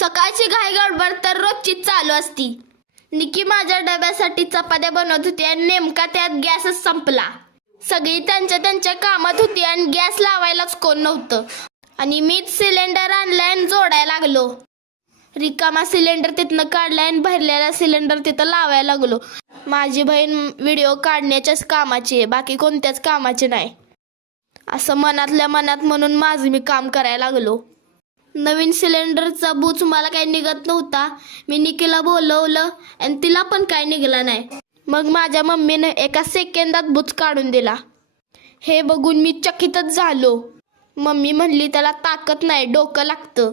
सकाळची घाई गडबड तर रोजचीच चालू असती। निकी माझ्या डब्यासाठी चपात्या बनवत होती आणि नेमका त्यात गॅसच संपला। सगळी त्यांच्या त्यांच्या कामात होती आणि गॅस लावायलाच कोण नव्हतं आणि मीच सिलेंडर आणलाय आणि जोडायला लागलो। रिकामा सिलेंडर तिथनं काढलाय आणि भरलेला सिलेंडर तिथं लावायला लागलो। माझी बहीण व्हिडिओ काढण्याच्याच कामाची आहे, बाकी कोणत्याच कामाची नाही। असं मनातल्या मनात म्हणून माझं मी काम करायला लागलो। नवीन सिलेंडरचा बूच मला काही निघत नव्हता। मी निकीला बोलवलं आणि तिला पण काही निघाला नाही। मग माझ्या मम्मीने एका सेकंदात बूच काढून दिला। हे बघून मी चकितच झालो। मम्मी म्हणली त्याला ताकद नाही, डोकं लागतं।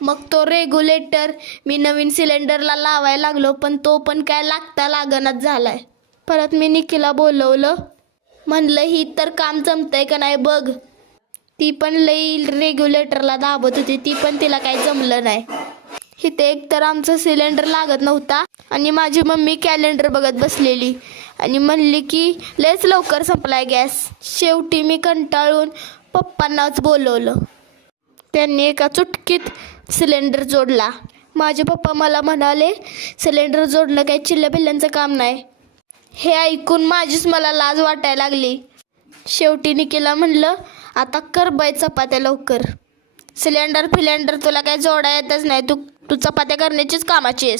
मग तो रेग्युलेटर मी नवीन सिलेंडरला लावायला लागलो, पण तो पण काय लागणाच झालाय। परत मी निकीला बोलवलं, म्हणलं ही तर काम जमतंय का नाही बघ। ती पण लई रेग्युलेटरला दाबत होती, ती पण तिला काही जमलं नाही। इथे एकतर आमचा सिलेंडर लागत नव्हता आणि माझी मम्मी कॅलेंडर बघत बसलेली आणि म्हणली की लयच लवकर संपलाय गॅस। शेवटी मी कंटाळून पप्पांनाच बोलवलं। त्यांनी एका चुटकीत सिलेंडर जोडला। माझे पप्पा मला म्हणाले, सिलेंडर जोडणं काही चिल्ल्या-पिल्ल्यांचं काम नाही। हे ऐकून माझीच मला लाज वाटायला लागली। शेवटी निकीला म्हणलं, आता कर बाई चपात्या लवकर। सिलेंडर तुला काही जोडा येतच नाही, तू चपात्या करण्याचीच कामाची आहेस।